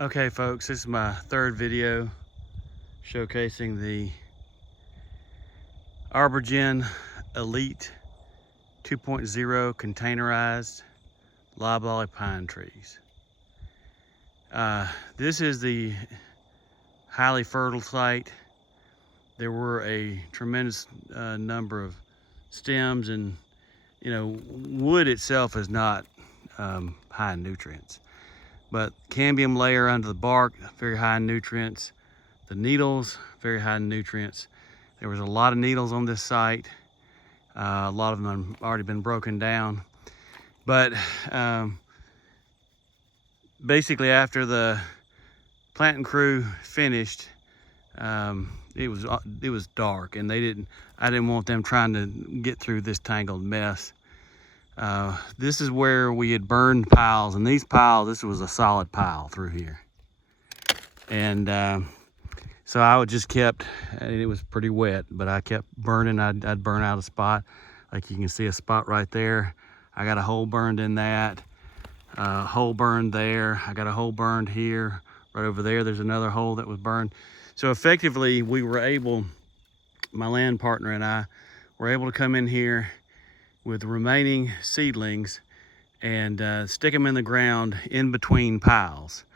Okay folks, this is my third video showcasing the MCP Elite 2.0 containerized loblolly pine trees. This is the highly fertile site. There were a tremendous number of stems, and wood itself is not high in nutrients. But cambium layer under the bark, very high in nutrients. The needles, very high in nutrients. There was a lot of needles on this site. A lot of them have already been broken down. But basically after the planting crew finished, it was dark, and I didn't want them trying to get through this tangled mess. This is where we had burned piles, and these piles, this was a solid pile through here. And so I just kept, and it was pretty wet, but I kept burning. I'd burn out a spot. Like you can see a spot right there. I got a hole burned in that, hole burned there. I got a hole burned here, right over there. There's another hole that was burned. So effectively we were able, my land partner and I were able to come in here with the remaining seedlings and stick them in the ground in between piles.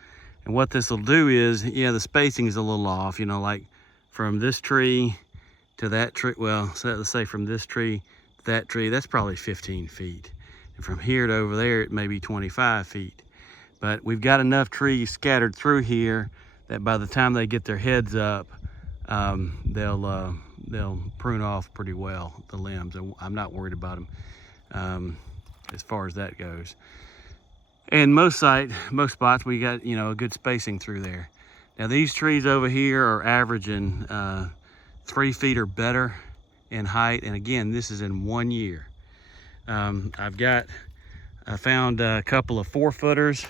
And what this will do is, the spacing is a little off, like from this tree to that tree. Well, so let's say from this tree to that tree, that's probably 15 feet. And from here to over there, it may be 25 feet. But we've got enough trees scattered through here that by the time they get their heads up, they'll prune off pretty well, the limbs. I'm not worried about them as far as that goes. And most spots we got a good spacing through there. Now these trees over here are averaging 3 feet or better in height, and again, this is in 1 year. I found a couple of 4-footers,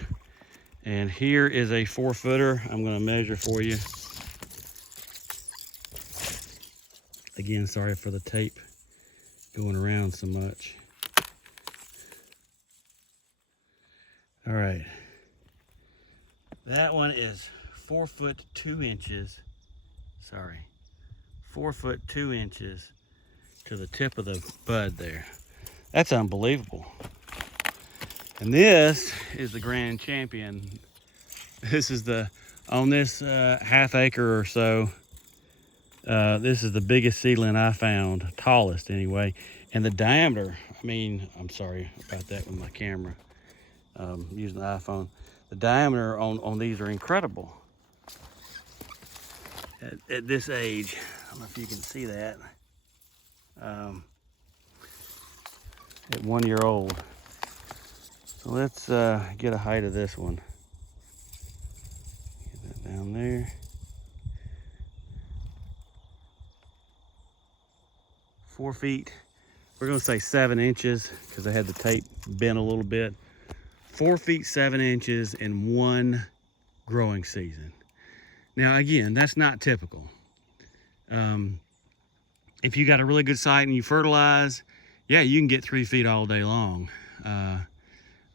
and here is a 4-footer. I'm going to measure for you. Again, sorry for the tape going around so much. All right. That one is 4 foot 2 inches. Sorry. 4 foot 2 inches to the tip of the bud there. That's unbelievable. And this is the grand champion. This is on this half acre or so. This is the biggest seedling I found, tallest anyway. And the diameter, I'm sorry about that with my camera, using the iPhone. The diameter on these are incredible. At this age, I don't know if you can see that, at 1 year old. So let's get a height of this one. Get that down there. 4 feet, we're gonna say 7 inches because I had the tape bent a little bit. 4 feet 7 inches in one growing season. Now again, that's not typical. If you got a really good site and you fertilize, yeah, you can get 3 feet all day long,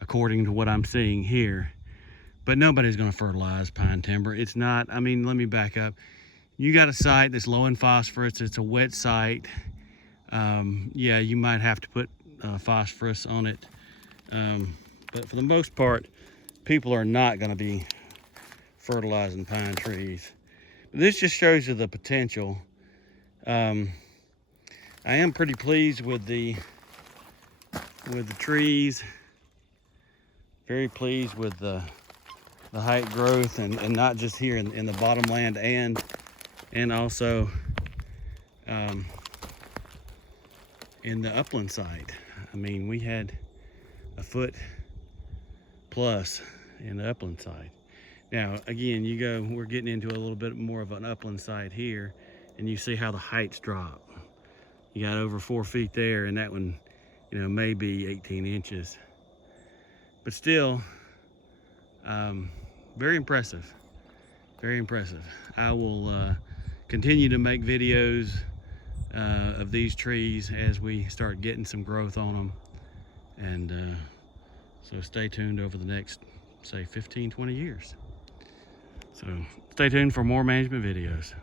according to what I'm seeing here. But nobody's gonna fertilize pine timber. It's not, let me back up. You got a site that's low in phosphorus, it's a wet site. Yeah, you might have to put phosphorus on it, but for the most part, people are not going to be fertilizing pine trees. But this just shows you the potential. I am pretty pleased with the trees. Very pleased with the height growth, and not just here in the bottomland, and also in the upland side. We had a foot plus in the upland side. Now again, we're getting into a little bit more of an upland side here, and you see how the heights drop. You got over 4 feet there, and that one maybe 18 inches, but still very impressive, very impressive. I will continue to make videos of these trees as we start getting some growth on them, and so stay tuned over the next, say, 15-20 years. So stay tuned for more management videos.